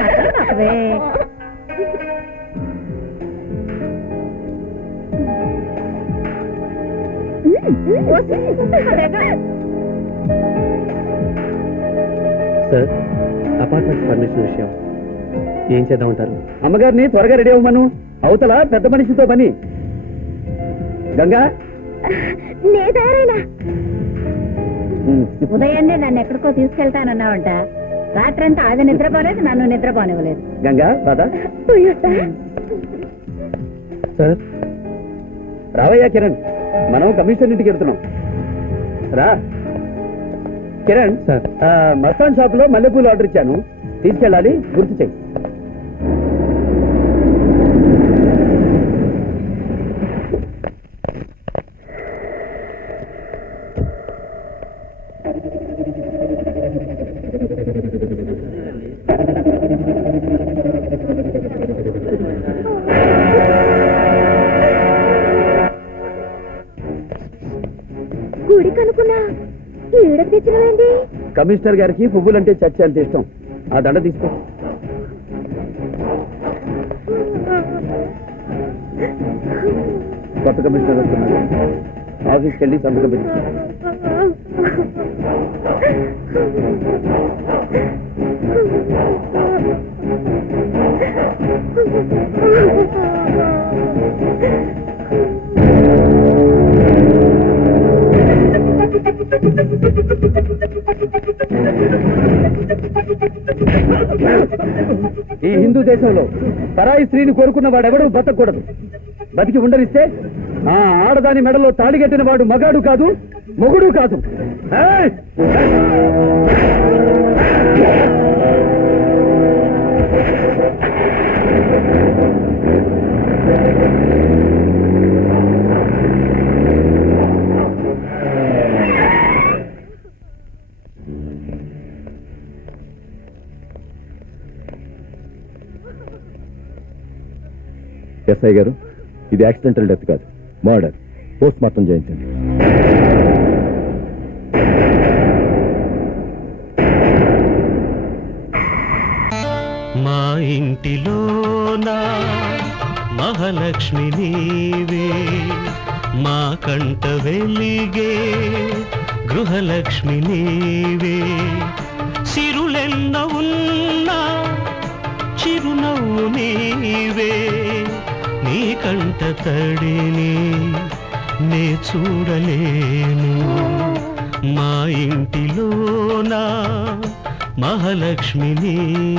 నాకువే. Sir apartment permission విషయం. ఏం చేద్దామంటారు? అమ్మగారిని త్వరగా రెడీ అవ్వమను. అవతల పెద్ద మనిషితో పని. గంగా? నే తయారైనా. ఉమ్, ఉదయాన్నే నన్ను ఎక్కడికో తీసుకెళ్తానన్నావంట. రాత్రంతా అది నిద్రపోలేదు నన్ను నిద్రపోనివ్వలేదు. గంగా రాదా సార్. రావయ్యా కిరణ్. మనం కమిషనర్ ఇంటికి వెళ్తున్నాం. రా. కిరణ్ సార్. మస్తాన్ షాప్లో మల్లెపూలు ఆర్డర్ ఇచ్చాను. తీసుకెళ్ళాలి గుర్తు చెయ్యి ఈడ తెచ్చినవేంటి? కమిషనర్ గారికి పువ్వులంటే చర్చ అంత ఇష్టం. ఆ దండ తీసుకో. కొత్త కమిషనర్ వస్తున్నారు ఆఫీస్కి వెళ్ళి సంతకం పెట్టి. ఈ హిందూ దేశంలో పరాయి స్త్రీని కోరుకున్న వాడెవడూ బతకూడదు బతికి ఉండరిస్తే ఆ ఆడదాని మెడలో తాళిగట్టిన వాడు మగాడు కాదు మొగుడు కాదు ఏయ్! ఎస్ఐ గారు ఇది యాక్సిడెంటల్ డెత్ కాదు మర్డర్ పోస్ట్ మార్టం చేయించండి. మా ఇంటిలోనా మహాలక్ష్మి నీవే మా కంట వెలిగే గృహలక్ష్మి నీవే. సిరులెన్న ఉన్నా చిరునవ్వు నీవే. కంట తడిని నే చూడలేను. మా ఇంటిలో నా మహాలక్ష్మిని